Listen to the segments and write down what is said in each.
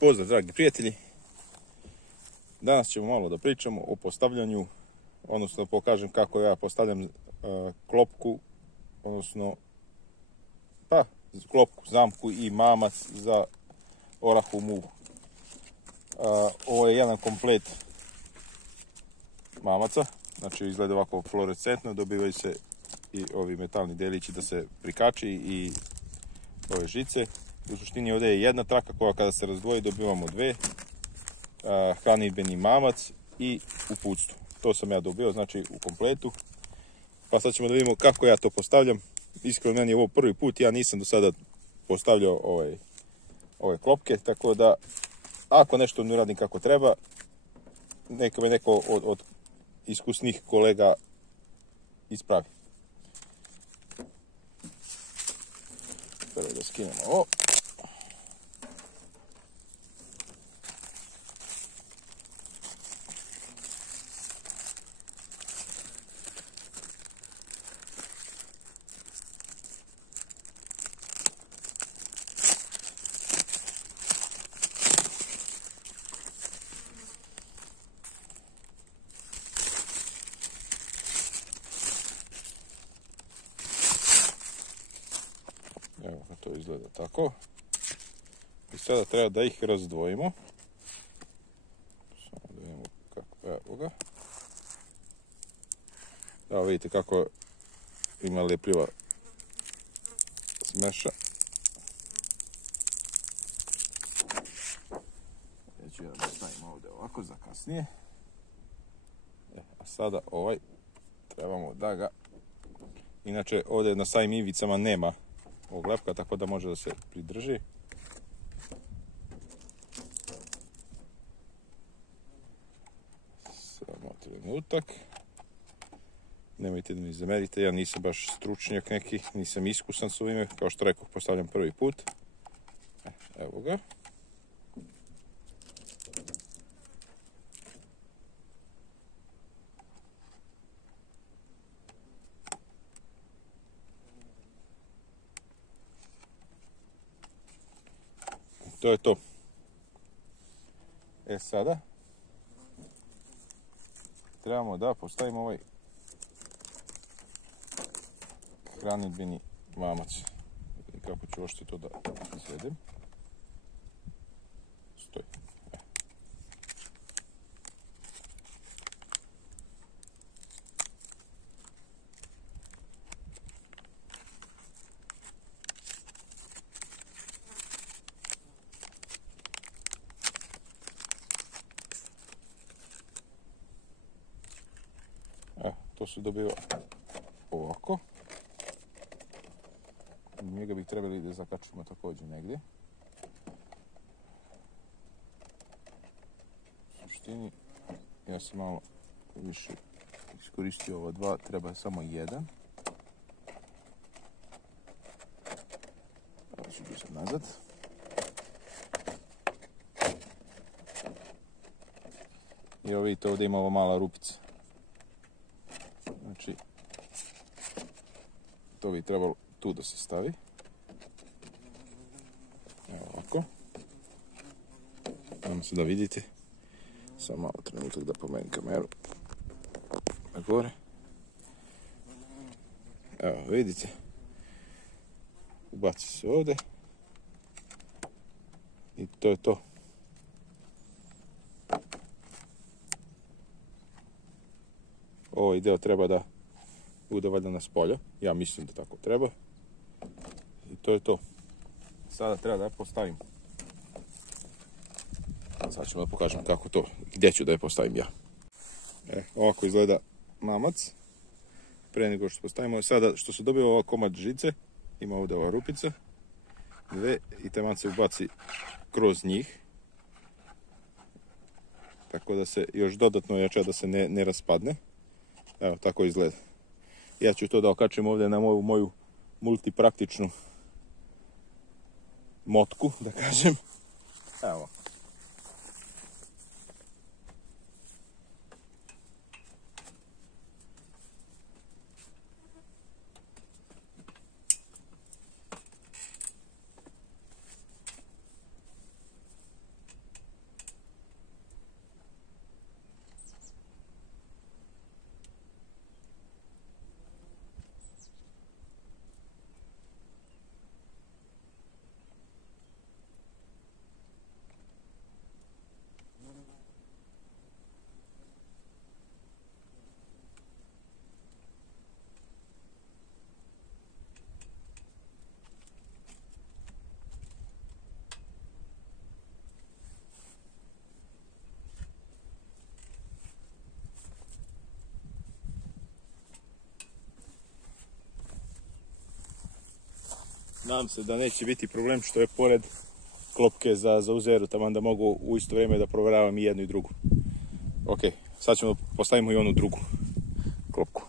Pozdrav dragi prijatelji, danas ćemo malo da pričamo o postavljanju, odnosno da pokažem kako ja postavljam klopku, odnosno klopku, zamku i mamac za orahu muhu. Ovo je jedan komplet mamaca, znači izgleda ovako fluorescentno, dobivaju se i ovi metalni delići da se prikači i ove žice. U suštini ovdje je jedna traka koja kada se razdvoji dobivamo dve, hranidbeni mamac i uputstvo. To sam ja dobio, znači u kompletu. Pa sad ćemo da vidimo kako ja to postavljam. Iskreno meni je ovo prvi put, ja nisam do sada postavljao ove klopke, tako da ako nešto ne uradim kako treba, neka me neko od iskusnih kolega ispravi. Prvo da skinemo ovo. Evo, to izgleda tako. I sada treba da ih razdvojimo. Samo da vidimo kako, evo ga. Evo vidite kako ima lepljiva smeša. Ja ću da stavim ovdje ovako za kasnije. A sada ovaj trebamo da ga... Inače ovdje na samim ivicama nema ovog lepka, tako da može da se pridrži. Samo trenutak. Nemojte da mi zamerite, ja nisam baš stručnjak neki, nisam iskusan s ovime, kao što rekoh, postavljam prvi put. Evo ga. To je to. Sada trebamo da postavimo ovaj hranidbeni mamac. Kako ću ošte to da izvedem. Stoji. To se dobiva ovako. Njega bih trebali da zakačimo također negdje. U suštini, ja sam malo više iskoristio ova dva, treba samo jedan. Evo ću biti nazad. I evo vidite, ovdje ima ova mala rupica. Znači, to bi trebalo tu da se stavi. Evo ovako. Nadam se da vidite. Samo malo trenutak da pomenem kameru. Na gore. Evo, vidite. Ubaci se ovdje. I to je to. Ovaj deo treba da bude valjda na spolju. Ja mislim da tako treba. I to je to. Sada treba da je postavim. Sad ćemo da pokažem kako to, gdje ću da je postavim ja. Ovako izgleda mamac. Pre nego što postavimo. Sada što se dobije ova komad žice, ima ovdje ova rupica. Dve i taman se ubaci kroz njih. Tako da se još dodatno jača da se ne raspadne. Evo, tako izgleda. Ja ću to da okačim ovdje na moju multipraktičnu motku, da kažem. Evo. Nadam se da neće biti problem što je pored klopke za uzeru, tamo da mogu u isto vrijeme da provjeravam i jednu i drugu. Ok, sad ćemo postavimo i onu drugu klopku.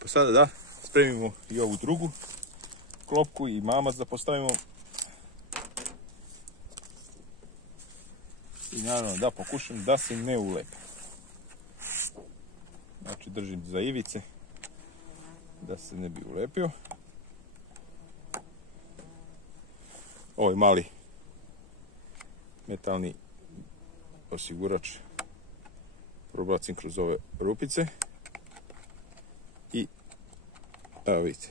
Pa sada da spremimo i ovu drugu klopku i mamac da postavimo. I naravno da pokušam da se ne ulepe. Znači držim za ivice da se ne bi ulepio. Ovaj mali metalni osigurač probacim kroz ove rupice i evo vidite,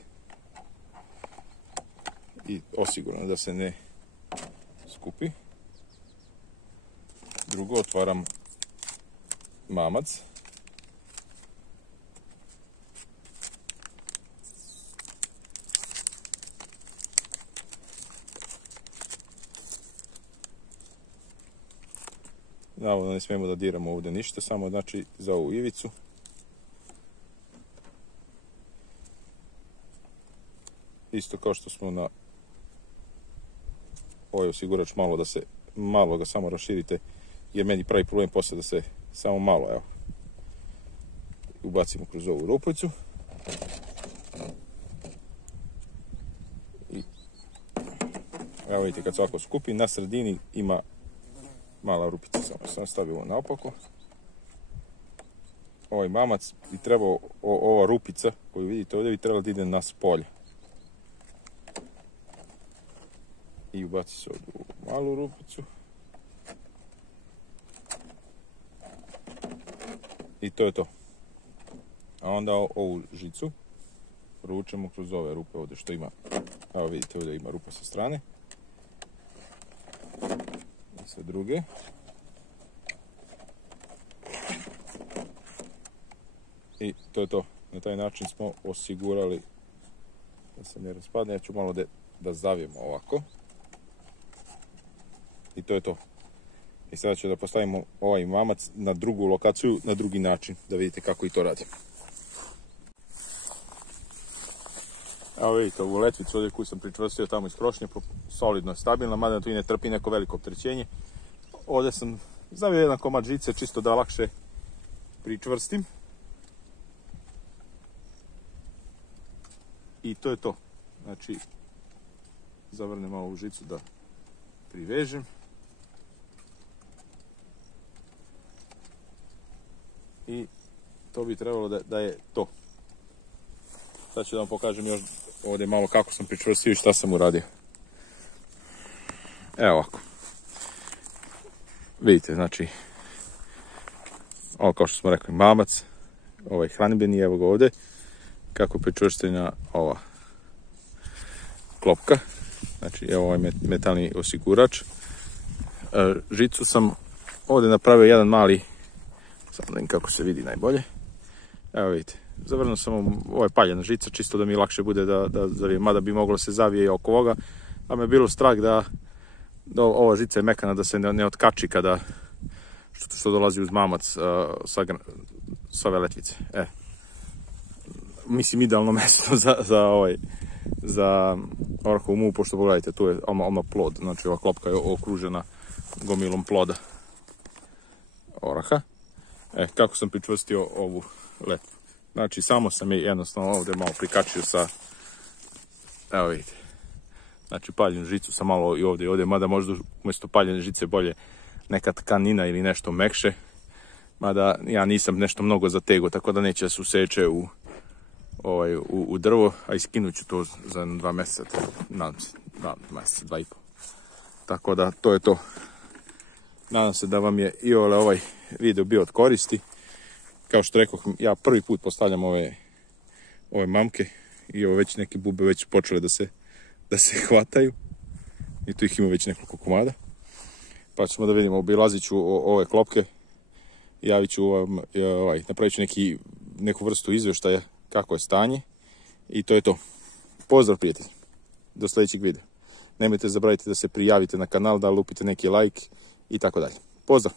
i osigurno da se ne skupi. Drugo, otvaram mamac. Navodno ne smijemo da diramo ovdje ništa, samo znači za ovu ivicu. Isto kao što smo na ovaj osigurač, malo ga samo raširite, jer meni pravi problem poslije da se samo malo, evo, ubacimo kroz ovu rupicu. I evo vidite, kad se ovako skupi, na sredini ima mala rupica, samo sam stavio naopako. Ovaj mamac bi trebao, ova rupica koju vidite ovdje bi trebala da ide na spolje. I ubaci se ovdje u malu rupicu. I to je to. A onda ovu žicu provučemo kroz ove rupe ovdje što ima. Evo vidite, ovdje ima rupa sa strane. I sa druge. I to je to. Na taj način smo osigurali da se ne raspadne. Ja ću malo da zavijemo ovako. I to je to. I sada ću da postavimo ovaj mamac na drugu lokaciju, na drugi način, da vidite kako i to radim. Evo vidite ovu letvicu ovdje koju sam pričvrstio tamo iz krošnje, solidno je stabilna, mada tu i ne trpi neko veliko opterećenje. Ovdje sam zavio jedan komad žice čisto da lakše pričvrstim. I to je to. Znači, zavrnem ovu žicu da privežem. I to bi trebalo da je to. Sad ću da vam pokažem još ovdje malo kako sam pričvrstio i šta sam uradio. Evo ovako. Vidite, znači, ovo kao što smo rekli, mamac, ovaj hranidbeni, evo ga ovdje, kako je pričvrštenja ova klopka. Znači, evo ovaj metalni osigurač. Žicu sam ovdje napravio jedan mali, samo da vidim kako se vidi najbolje. Evo vidite, zavrnuo sam ovaj paljena žica, čisto da mi lakše bude da zavijem, mada bi moglo se zavije i oko ovoga, pa me je bilo strah da ova žica je mekana, da se ne otkači kada što dolazi uz mamac sa ove letvice. Mislim, idealno mjesto za orahovu muvu, pošto pogledajte, tu je odmah plod, znači ova klopka je okružena gomilom ploda oraha. Kako sam pričvrstio ovu letvu. Znači, samo sam je jednostavno ovdje malo prikačio sa, evo vidite, znači paljenu žicu sam malo i ovdje, mada možda umjesto paljene žice bolje neka tkanina ili nešto mekše, mada ja nisam nešto mnogo zatego, tako da neće se useče u drvo, a iskinut ću to za 2 mjeseca, nadam se, 2 mjeseca, 2,5. Tako da, to je to. Nadam se da vam je i ovaj video bio od koristi. Kao što rekoh, ja prvi put postavljam ove mamke i već neke bube već počele da se hvataju. I tu ih ima već nekoliko komada. Pa ćemo da vidimo, obilazit ću ove klopke. Javit ću napravit ću neku vrstu izvještaja kako je stanje. I to je to. Pozdrav prijatelji. Do sljedećeg videa. Nemojte zaboraviti da se prijavite na kanal, da lupite neki like i tako dalje. Pozdrav!